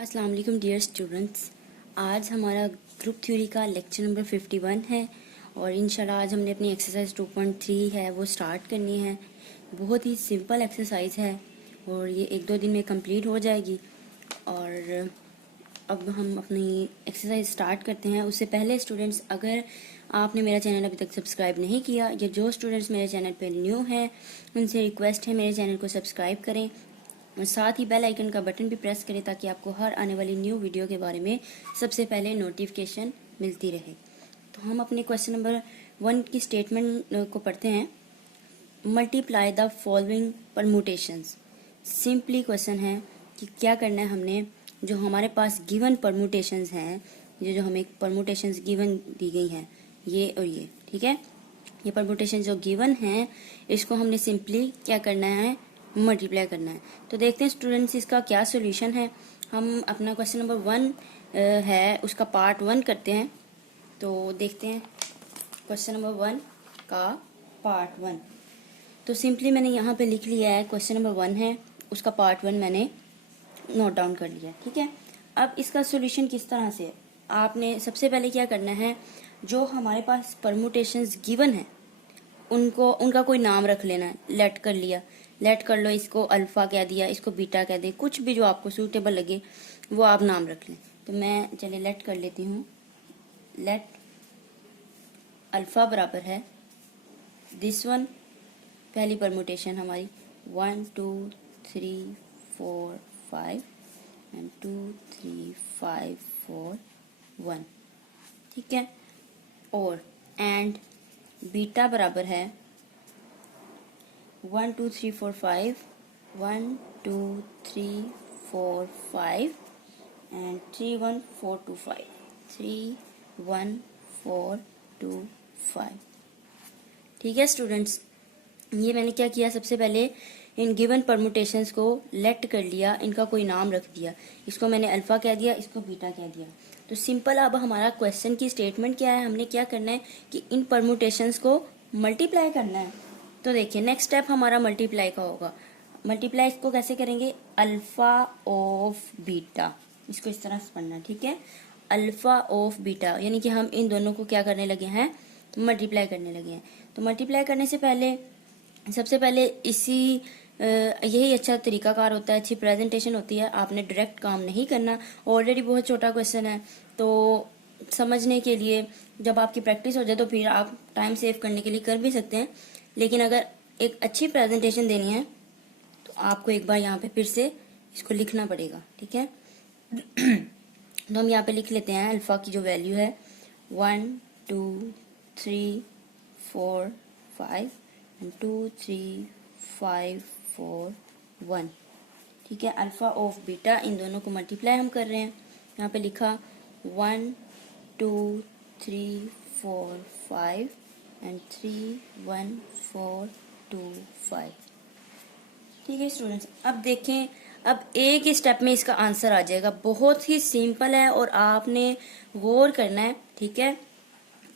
अस्सलाम वालेकुम dear students. आज हमारा ग्रुप थ्योरी का लेक्चर नंबर 51 है और इंशाल्लाह आज हमने अपनी एक्सरसाइज 2.3 है वो स्टार्ट करनी है। बहुत ही सिंपल एक्सरसाइज है और ये 1-2 दिन में कंप्लीट हो जाएगी। और अब हम अपनी एक्सरसाइज स्टार्ट करते हैं। उससे पहले स्टूडेंट्स, अगर आपने मेरा चैनल अभी तक सब्सक्राइब नहीं किया या जो स्टूडेंट्स मेरे चैनल पर न्यू हैं उनसे रिक्वेस्ट है मेरे चैनल को सब्सक्राइब करें और साथ ही बेल आइकन का बटन भी प्रेस करें ताकि आपको हर आने वाली न्यू वीडियो के बारे में सबसे पहले नोटिफिकेशन मिलती रहे। तो हम अपने क्वेश्चन नंबर 1 की स्टेटमेंट को पढ़ते हैं। Multiply the following permutations. Simply question है कि क्या करना है हमने, जो हमारे पास गिवन परमुटेशंस हैं, जो हमें परमुटेशंस गिवन दी गई हैं, ये और ये, ठीक है। ये परमुटेशन जो गिवन हैं इसको हमने सिंपली क्या करना है, मल्टीप्लाई करना है। तो देखते हैं स्टूडेंट्स इसका क्या सॉल्यूशन है। हम अपना क्वेश्चन नंबर 1 है उसका पार्ट 1 करते हैं। तो देखते हैं क्वेश्चन नंबर 1 का पार्ट 1। तो सिंपली मैंने यहाँ पे लिख लिया है, क्वेश्चन नंबर 1 है उसका पार्ट 1 मैंने नोट डाउन कर लिया, ठीक है। अब इसका सॉल्यूशन किस तरह से, आपने सबसे पहले क्या करना है, जो हमारे पास परमुटेशंस गिवन है उनका कोई नाम रख लेना है। लेट कर लिया, लेट कर लो, इसको अल्फा कह दिया, इसको बीटा कह दे, कुछ भी जो आपको सूटेबल लगे वो आप नाम रख लें। तो मैं चलिए लेट कर लेती हूँ। लेट अल्फा बराबर है दिस वन, पहली परमुटेशन हमारी 1 2 3 4 5 एंड 2 3 5 4 1, ठीक है। और एंड बीटा बराबर है 1 2 3 4 5 1 2 3 4 5 एंड 3 1 4 2 5 3 1 4 2 5, ठीक है स्टूडेंट्स। ये मैंने क्या किया, सबसे पहले इन गिवन परमुटेशंस को लेट कर लिया, इनका कोई नाम रख दिया। इसको मैंने अल्फा कह दिया, इसको बीटा कह दिया। तो सिंपल अब हमारा क्वेश्चन की स्टेटमेंट क्या है, हमने क्या करना है कि इन परमुटेशंस को मल्टीप्लाई करना है। तो देखिए नेक्स्ट स्टेप हमारा मल्टीप्लाई का होगा। मल्टीप्लाई इसको कैसे करेंगे, अल्फा ऑफ बीटा, इसको इस तरह से पढ़ना, ठीक है। अल्फा ऑफ बीटा यानी कि हम इन दोनों को क्या करने लगे हैं, मल्टीप्लाई करने लगे हैं। तो मल्टीप्लाई करने से पहले सबसे पहले यही अच्छा तरीकाकार होता है, अच्छी प्रेजेंटेशन होती है। आपने डायरेक्ट काम नहीं करना, ऑलरेडी बहुत छोटा क्वेश्चन है, तो समझने के लिए जब आपकी प्रैक्टिस हो जाए तो फिर आप टाइम सेव करने के लिए कर भी सकते हैं। लेकिन अगर एक अच्छी प्रेजेंटेशन देनी है तो आपको एक बार यहाँ पे फिर से इसको लिखना पड़ेगा, ठीक है। तो हम यहाँ पे लिख लेते हैं अल्फा की जो वैल्यू है 1 2 3 4 5 2 3 5 4 1, ठीक है। अल्फा ऑफ बीटा, इन दोनों को मल्टीप्लाई हम कर रहे हैं। यहाँ पे लिखा 1 2 3 4 5 एंड 3 1 4 2 5, ठीक है स्टूडेंट्स। अब देखें, अब एक ही स्टेप में इसका आंसर आ जाएगा। बहुत ही सिंपल है और आपने गौर करना है, ठीक है,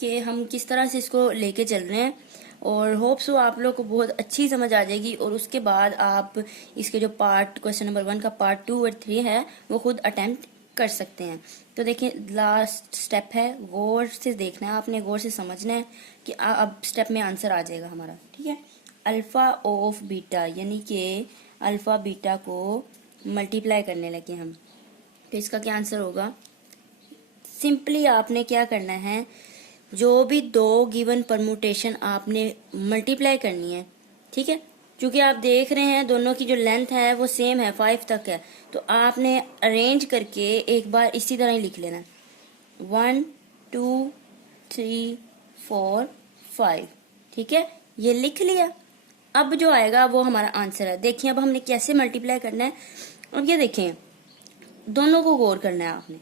कि हम किस तरह से इसको लेके चल रहे हैं। और होप्स हो आप लोग को बहुत अच्छी समझ आ जाएगी और उसके बाद आप इसके जो पार्ट क्वेश्चन नंबर 1 का पार्ट 2 और 3 है वो खुद अटेम्प्ट कर सकते हैं। तो देखिए लास्ट स्टेप है, गौर से देखना है आपने, गौर से समझना है कि अब स्टेप में आंसर आ जाएगा हमारा, ठीक है। अल्फा ऑफ बीटा यानी कि अल्फा बीटा को मल्टीप्लाई करने लगे हम, तो इसका क्या आंसर होगा। सिंपली आपने क्या करना है, जो भी दो गिवन परमुटेशन आपने मल्टीप्लाई करनी है, ठीक है। क्योंकि आप देख रहे हैं दोनों की जो लेंथ है वो सेम है, 5 तक है, तो आपने अरेंज करके एक बार इसी तरह ही लिख लेना है 1 2 3 4 5, ठीक है। ये लिख लिया। अब जो आएगा वो हमारा आंसर है। देखिए अब हमने कैसे मल्टीप्लाई करना है। अब ये देखें, दोनों को गौर करना है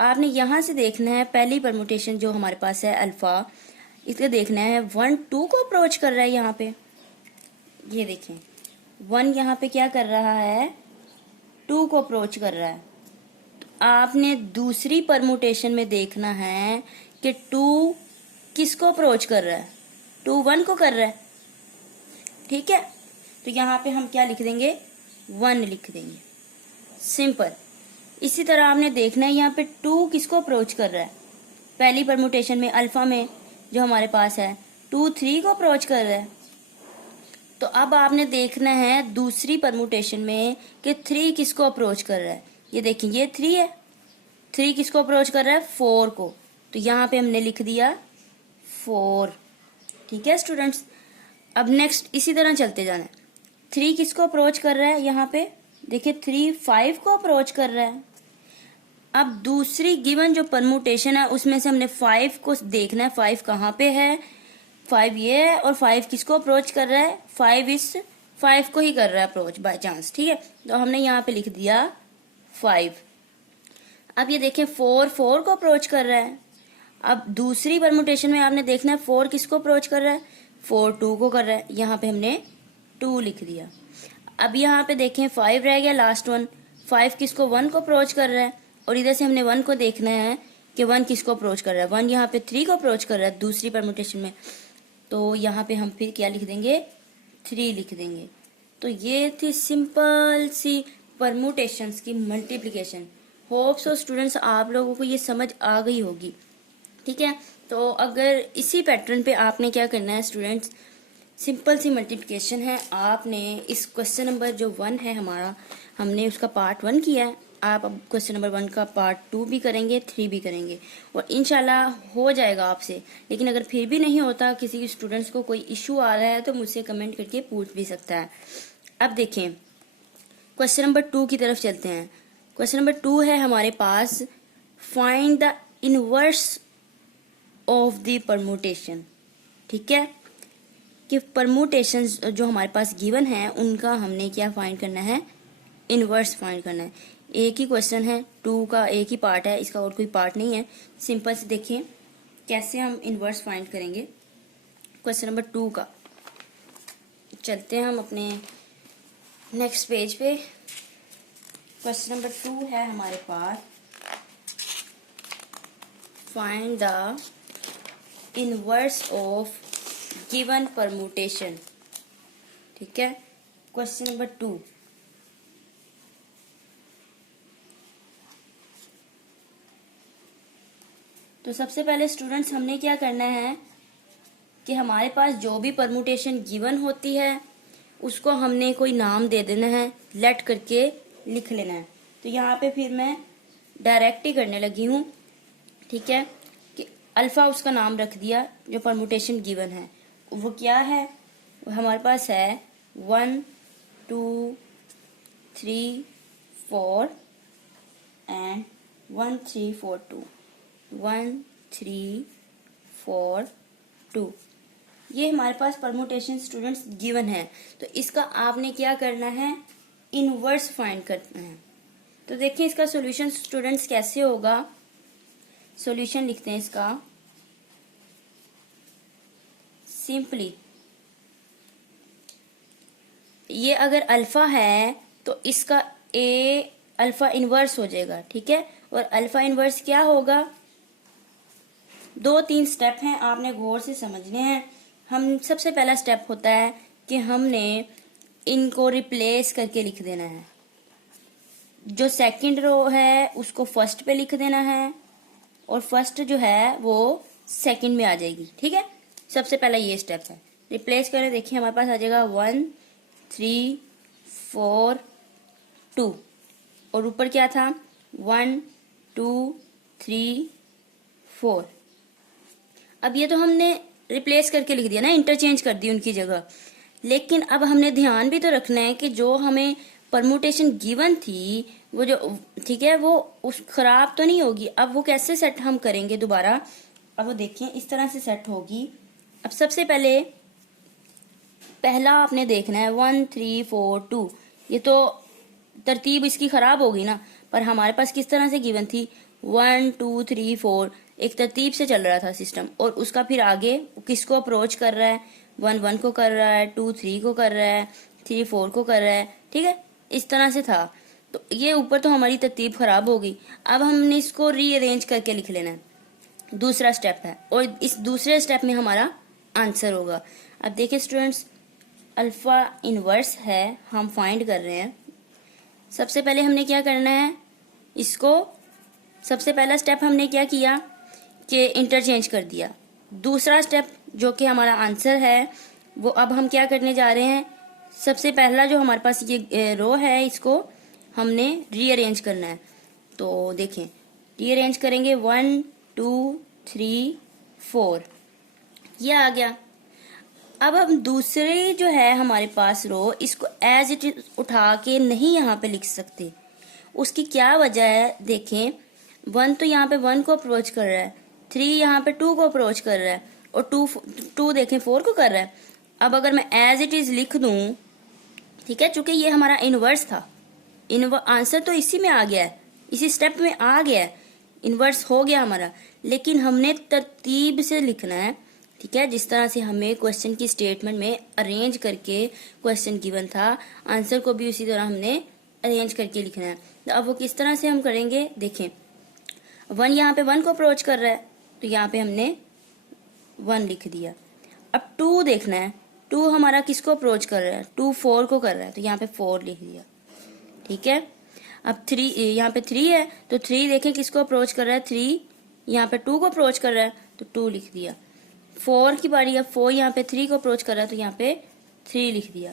आपने यहां से देखना है पहली परमुटेशन जो हमारे पास है अल्फा, इसका देखना है 1 2 को अप्रोच कर रहा है। यहाँ पे ये देखें 1 यहाँ पे क्या कर रहा है, 2 को अप्रोच कर रहा है। तो आपने दूसरी परमुटेशन में देखना है कि 2 किसको अप्रोच कर रहा है, 2 1 को कर रहा है, ठीक है। तो यहाँ पे हम क्या लिख देंगे, 1 लिख देंगे, सिंपल। इसी तरह आपने देखना है यहाँ पे 2 किसको अप्रोच कर रहा है। पहली परमुटेशन में अल्फा में जो हमारे पास है 2 3 को अप्रोच कर रहा है। तो अब आपने देखना है दूसरी परमुटेशन में कि 3 किसको अप्रोच कर रहा है। ये देखिए ये 3 है, 3 किसको अप्रोच कर रहा है 4 को, तो यहाँ पे हमने लिख दिया 4। ठीक है स्टूडेंट्स, अब नेक्स्ट इसी तरह चलते जाना है। 3 किसको अप्रोच कर रहा है, यहाँ पे देखिए 3 5 को अप्रोच कर रहा है। अब दूसरी गिवन जो परमुटेशन है उसमें से हमने 5 को देखना है, 5 कहाँ पे है, 5 ये है और 5 किसको अप्रोच कर रहा है, 5 इस 5 को ही कर रहा है अप्रोच बाय चांस। ठीक है, तो हमने यहाँ पे लिख दिया 5। अब ये देखें 4 4 को अप्रोच कर रहा है। अब दूसरी परमुटेशन में आपने देखना है 4 किसको अप्रोच कर रहा है, 4 2 को कर रहा है, यहाँ पे हमने 2 लिख दिया। अब यहाँ पे देखें 5 रह गया लास्ट वन, 5 किसको 1 को अप्रोच कर रहा है और इधर से हमने 1 को देखना है कि 1 किसको अप्रोच कर रहा है, 1 यहाँ पे 3 को अप्रोच कर रहा है दूसरी परमुटेशन में, तो यहाँ पे हम फिर क्या लिख देंगे 3 लिख देंगे। तो ये थी सिंपल सी परमुटेशंस की मल्टीप्लिकेशन। होप सो स्टूडेंट्स आप लोगों को ये समझ आ गई होगी। ठीक है, तो अगर इसी पैटर्न पे आपने क्या करना है स्टूडेंट्स, सिंपल सी मल्टीप्लिकेशन है, आपने इस क्वेश्चन नंबर जो 1 है हमारा, हमने उसका पार्ट 1 किया है, आप अब क्वेश्चन नंबर 1 का पार्ट 2 भी करेंगे, 3 भी करेंगे और इंशाल्लाह हो जाएगा आपसे। लेकिन अगर फिर भी नहीं होता, किसी स्टूडेंट्स को कोई इशू आ रहा है तो मुझसे कमेंट करके पूछ भी सकता है। अब देखें क्वेश्चन नंबर 2 की तरफ चलते हैं। क्वेश्चन नंबर 2 है हमारे पास, find the inverse of the permutation. ठीक है, कि परमुटेशन जो हमारे पास गिवन है उनका हमने क्या फाइंड करना है, इनवर्स फाइंड करना है। एक ही क्वेश्चन है, 2 का एक ही पार्ट है, इसका और कोई पार्ट नहीं है। सिंपल से देखिए कैसे हम इनवर्स फाइंड करेंगे। क्वेश्चन नंबर 2 का चलते हैं हम अपने नेक्स्ट पेज पे। क्वेश्चन नंबर 2 है हमारे पास, find the inverse of given permutation. ठीक है, क्वेश्चन नंबर 2। तो सबसे पहले स्टूडेंट्स हमने क्या करना है कि हमारे पास जो भी परमुटेशन गिवन होती है उसको हमने कोई नाम दे देना है, लेट करके लिख लेना है। तो यहाँ पे फिर मैं डायरेक्ट ही करने लगी हूँ। ठीक है, कि अल्फा उसका नाम रख दिया जो परमुटेशन गिवन है, वो क्या है, वो हमारे पास है 1 2 3 4 एंड 1 3 4 2, 1 3 4 2। ये हमारे पास परमुटेशन स्टूडेंट्स गिवन है। तो इसका आपने क्या करना है, इनवर्स फाइंड करना है। तो देखिए इसका सॉल्यूशन स्टूडेंट्स कैसे होगा, सॉल्यूशन लिखते हैं इसका। सिंपली ये अगर अल्फा है तो इसका ए अल्फा इनवर्स हो जाएगा। ठीक है, और अल्फा इनवर्स क्या होगा, 2-3 स्टेप हैं, आपने गौर से समझने हैं। हम सबसे पहला स्टेप होता है कि हमने इनको रिप्लेस करके लिख देना है। जो सेकंड रो है उसको फर्स्ट पे लिख देना है और फर्स्ट जो है वो सेकंड में आ जाएगी। ठीक है, सबसे पहला ये स्टेप है। रिप्लेस करें, देखिए हमारे पास आ जाएगा 1 3 4 2 और ऊपर क्या था 1 2 3 4। अब ये तो हमने रिप्लेस करके लिख दिया ना, इंटरचेंज कर दी उनकी जगह। लेकिन अब हमने ध्यान भी तो रखना है कि जो हमें परमुटेशन गिवन थी वो जो, ठीक है, वो उस खराब तो नहीं होगी। अब वो कैसे सेट हम करेंगे दोबारा, अब वो देखिए इस तरह से सेट होगी। अब सबसे पहले पहला आपने देखना है 1 3 4 2, ये तो तरतीब इसकी खराब होगी ना, पर हमारे पास किस तरह से गिवन थी 1 2 3 4, एक तरतीब से चल रहा था सिस्टम। और उसका फिर आगे किसको अप्रोच कर रहा है, 1 1 को कर रहा है, 2 3 को कर रहा है, 3 4 को कर रहा है। ठीक है, इस तरह से था। तो ये ऊपर तो हमारी तरतीब खराब होगी। अब हमने इसको रीअरेंज करके लिख लेना है, दूसरा स्टेप है, और इस दूसरे स्टेप में हमारा आंसर होगा। अब देखिए स्टूडेंट्स, अल्फा इनवर्स है हम फाइंड कर रहे हैं। सबसे पहले हमने क्या करना है, इसको सबसे पहला स्टेप हमने क्या किया कि इंटरचेंज कर दिया। दूसरा स्टेप जो कि हमारा आंसर है वो अब हम क्या करने जा रहे हैं, सबसे पहला जो हमारे पास ये रो है इसको हमने रीअरेंज करना है। तो देखें रीअरेंज करेंगे 1 2 3 4 ये आ गया। अब हम दूसरे जो है हमारे पास रो इसको एज इट इज उठा के नहीं यहाँ पे लिख सकते। उसकी क्या वजह है, देखें 1 तो यहाँ पे 1 को अप्रोच कर रहा है, 3 यहाँ पे 2 को अप्रोच कर रहा है और 2 देखें 4 को कर रहा है। अब अगर मैं एज इट इज लिख दूं, ठीक है, चूंकि ये हमारा इनवर्स था, आंसर तो इसी में आ गया है, इसी स्टेप में आ गया है, इनवर्स हो गया हमारा, लेकिन हमने तरतीब से लिखना है। ठीक है, जिस तरह से हमें क्वेश्चन की स्टेटमेंट में अरेंज करके क्वेश्चन गिवन था, आंसर को भी उसी तरह हमने अरेंज करके लिखना है। तो अब वो किस तरह से हम करेंगे, देखें 1 यहाँ पे 1 को अप्रोच कर रहा है तो यहाँ पे हमने 1 लिख दिया। अब 2 देखना है, 2 हमारा किसको अप्रोच कर रहा है, 2 4 को कर रहा है तो यहाँ पे 4 लिख दिया। ठीक है, अब 3 यहाँ पे 3 है तो 3 देखें किसको अप्रोच कर रहा है, 3 यहाँ पे 2 को अप्रोच कर रहा है तो 2 लिख दिया। 4 की बारी है, 4 यहाँ पे 3 को अप्रोच कर रहा है तो यहाँ पे 3 लिख दिया।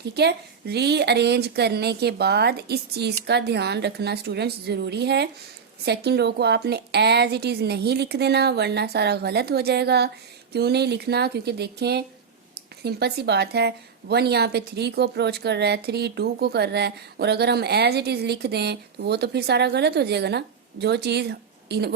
ठीक है, रीअरेंज करने के बाद इस चीज का ध्यान रखना स्टूडेंट्स जरूरी है। सेकंड रो को आपने एज इट इज नहीं लिख देना वरना सारा गलत हो जाएगा। क्यों नहीं लिखना, क्योंकि देखें सिंपल सी बात है, 1 यहाँ पे 3 को अप्रोच कर रहा है, 3 2 को कर रहा है, और अगर हम एज इट इज लिख दें तो वो तो फिर सारा गलत हो जाएगा ना। जो चीज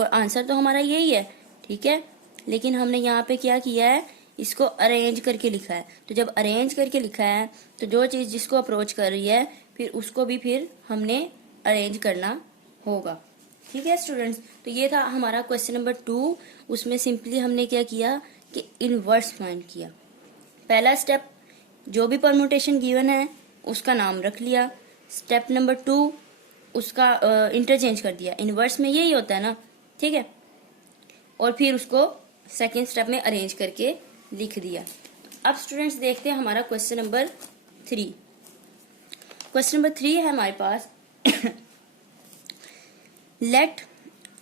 आंसर तो हमारा यही है, ठीक है, लेकिन हमने यहाँ पे क्या किया है, इसको अरेंज करके लिखा है। तो जब अरेंज करके लिखा है तो जो चीज जिसको अप्रोच कर रही है फिर उसको भी फिर हमने अरेंज करना होगा। ठीक है स्टूडेंट्स, तो ये था हमारा क्वेश्चन नंबर 2। उसमें सिंपली हमने क्या किया कि इनवर्स फाइंड किया। पहला स्टेप जो भी परम्यूटेशन गिवन है उसका नाम रख लिया। स्टेप नंबर 2 उसका इंटरचेंज कर दिया, इनवर्स में यही होता है ना, ठीक है, और फिर उसको सेकेंड स्टेप में अरेंज करके लिख दिया। अब स्टूडेंट्स देखते हैं हमारा क्वेश्चन नंबर 3। क्वेश्चन नंबर 3 है हमारे पास लेट,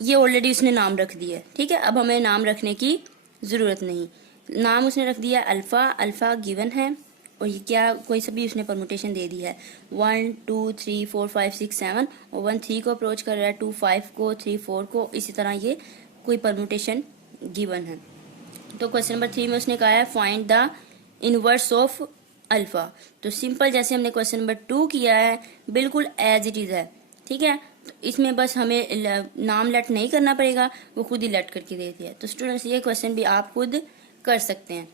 ये ऑलरेडी उसने नाम रख दिया है, ठीक है, अब हमें नाम रखने की जरूरत नहीं। नाम उसने रख दिया अल्फा, अल्फा गिवन है और ये क्या कोई सभी उसने परम्यूटेशन दे दी है, 1 2 3 4 5 6 7 और 1 3 को अप्रोच कर रहा है, 2 5 को, 3 4 को, इसी तरह ये कोई परम्यूटेशन गिवन है। तो क्वेश्चन नंबर 3 में उसने कहा है find the inverse of alpha. तो सिंपल जैसे हमने क्वेश्चन नंबर 2 किया है बिल्कुल एज इट इज है, ठीक है, तो इसमें बस हमें नाम लेट नहीं करना पड़ेगा, वो खुद ही लेट करके दे दिया है। तो स्टूडेंट्स ये क्वेश्चन भी आप खुद कर सकते हैं।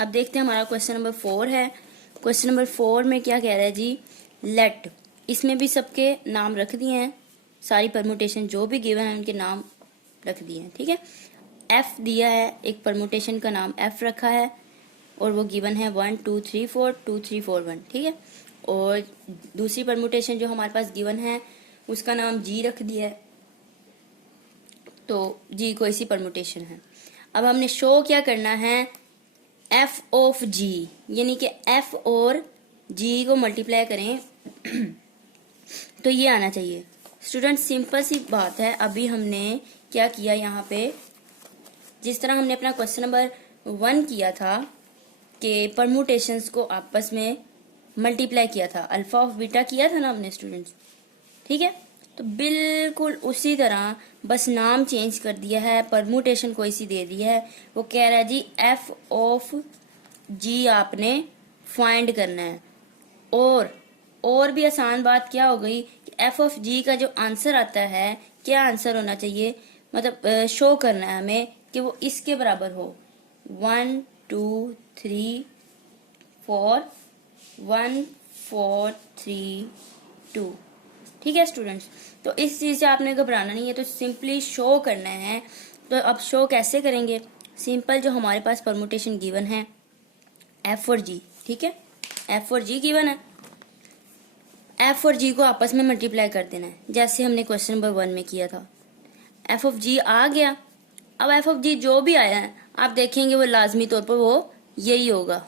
अब देखते हैं हमारा क्वेश्चन नंबर 4 है। क्वेश्चन नंबर 4 में क्या कह रहा है जी, लेट, इसमें भी सबके नाम रख दिए हैं, सारी परम्यूटेशन जो भी गिवन है उनके नाम रख दिए हैं, ठीक है। एफ दिया है, एक परम्यूटेशन का नाम एफ रखा है और वो गिवन है 1 2 3 4 2 3 4 1, ठीक है, और दूसरी परम्यूटेशन जो हमारे पास गिवन है उसका नाम जी रख दिया है, तो जी कोई सी परम्यूटेशन है। अब हमने शो क्या करना है, एफ ऑफ जी, यानी कि एफ और जी को मल्टीप्लाई करें तो ये आना चाहिए। स्टूडेंट सिंपल सी बात है, अभी हमने क्या किया यहाँ पे, जिस तरह हमने अपना क्वेश्चन नंबर 1 किया था कि परम्यूटेशंस को आपस में मल्टीप्लाई किया था, अल्फा ऑफ बीटा किया था ना हमने स्टूडेंट्स, ठीक है, तो बिल्कुल उसी तरह बस नाम चेंज कर दिया है, परम्यूटेशन कोई सी दे दी है। वो कह रहा है जी एफ ऑफ जी आपने फाइंड करना है, और भी आसान बात क्या हो गई कि एफ ऑफ जी का जो आंसर आता है, क्या आंसर होना चाहिए, मतलब शो करना है हमें कि वो इसके बराबर हो, 1 2 3 4 1 4 3 2, ठीक है स्टूडेंट्स। तो इस चीज से आपने घबराना नहीं है, तो सिंपली शो करना है। तो अब शो कैसे करेंगे, सिंपल जो हमारे पास परम्यूटेशन गिवन है एफ और जी, ठीक है, एफ और जी गिवन है, एफ और जी को आपस में मल्टीप्लाई कर देना है जैसे हमने क्वेश्चन नंबर 1 में किया था। एफ ऑफ जी आ गया। अब एफ ऑफ जी जो भी आया है आप देखेंगे वो लाजमी तौर पर वो यही होगा,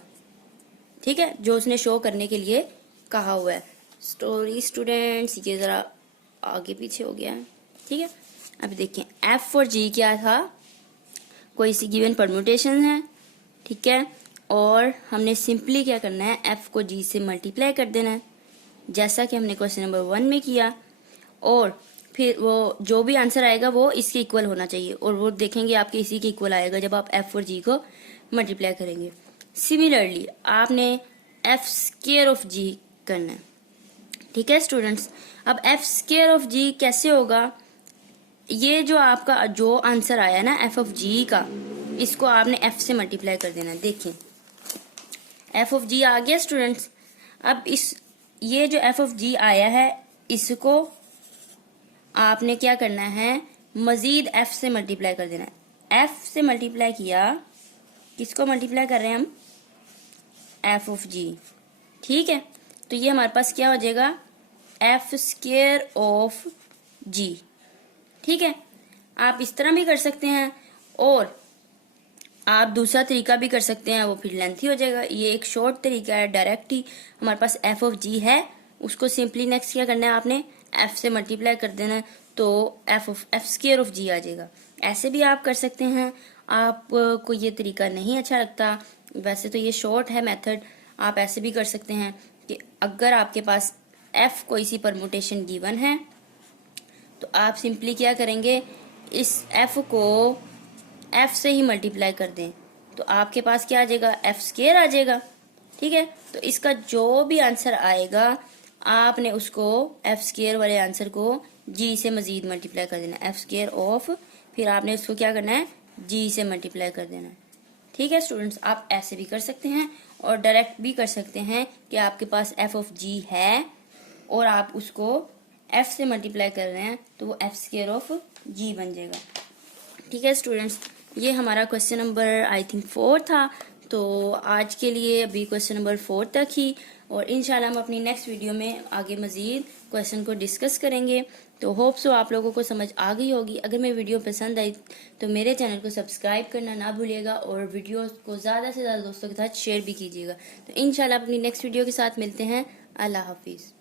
ठीक है, जो उसने शो करने के लिए कहा हुआ है। स्टोरी स्टूडेंट्स ये जरा आगे पीछे हो गया है, ठीक है। अब देखें एफ और जी क्या था, कोई सी गिवन परम्यूटेशन है, ठीक है, और हमने सिंपली क्या करना है, एफ को जी से मल्टीप्लाई कर देना है, जैसा कि हमने क्वेश्चन नंबर 1 में किया। और फिर वो जो भी आंसर आएगा वो इसके इक्वल होना चाहिए, और वो देखेंगे आपके इसी के इक्वल आएगा जब आप एफ और जी को मल्टीप्लाई करेंगे। सिमिलरली आपने एफ स्क्वायर ऑफ जी करना है, ठीक है स्टूडेंट्स। अब एफ स्क्वायर ऑफ जी कैसे होगा, ये जो आपका जो आंसर आया ना एफ ऑफ जी का, इसको आपने एफ से मल्टीप्लाई कर देना है। देखिए एफ ऑफ जी आ गया स्टूडेंट्स। अब ये जो एफ ऑफ जी आया है इसको आपने क्या करना है, मजीद एफ से मल्टीप्लाई कर देना है। एफ से मल्टीप्लाई किया, किसको मल्टीप्लाई कर रहे हैं हम, एफ ऑफ जी, ठीक है। तो ये हमारे पास क्या हो जाएगा, एफ स्क्वायर ऑफ जी, ठीक है। आप इस तरह भी कर सकते हैं और आप दूसरा तरीका भी कर सकते हैं, वो फिर लेंथी हो जाएगा। ये एक शॉर्ट तरीका है, डायरेक्ट ही हमारे पास एफ ऑफ जी है, उसको सिंपली नेक्स्ट क्या करना है, आपने एफ से मल्टीप्लाई कर देना है, तो एफ स्क्वायर ऑफ जी आ जाएगा। ऐसे भी आप कर सकते हैं, आपको ये तरीका नहीं अच्छा लगता, वैसे तो ये शॉर्ट है मेथड, आप ऐसे भी कर सकते हैं कि अगर आपके पास एफ कोई सी परमुटेशन गिवन है तो आप सिंपली क्या करेंगे, इस एफ को एफ से ही मल्टीप्लाई कर दें, तो आपके पास क्या आ जाएगा, एफ स्क्वायर आ जाएगा, ठीक है। तो इसका जो भी आंसर आएगा आपने उसको एफ स्क्वायर वाले आंसर को जी से मजीद मल्टीप्लाई कर देना, एफ स्क्वायर ऑफ, फिर आपने उसको क्या करना है, जी से मल्टीप्लाई कर देना, ठीक है स्टूडेंट्स। आप ऐसे भी कर सकते हैं और डायरेक्ट भी कर सकते हैं कि आपके पास एफ ऑफ जी है और आप उसको एफ से मल्टीप्लाई कर रहे हैं तो वो एफ स्क्वायर ऑफ जी बन जाएगा, ठीक है स्टूडेंट्स। ये हमारा क्वेश्चन नंबर आई थिंक 4 था, तो आज के लिए अभी क्वेश्चन नंबर 4 तक ही, और इंशाल्लाह हम अपनी नेक्स्ट वीडियो में आगे मजीद क्वेश्चन को डिस्कस करेंगे। तो होप सो आप लोगों को समझ आ गई होगी। अगर मेरी वीडियो पसंद आई तो मेरे चैनल को सब्सक्राइब करना ना भूलिएगा और वीडियो को ज़्यादा से ज़्यादा दोस्तों के साथ शेयर भी कीजिएगा। तो इंशाल्लाह अपनी नेक्स्ट वीडियो के साथ मिलते हैं। अल्लाह हाफिज़।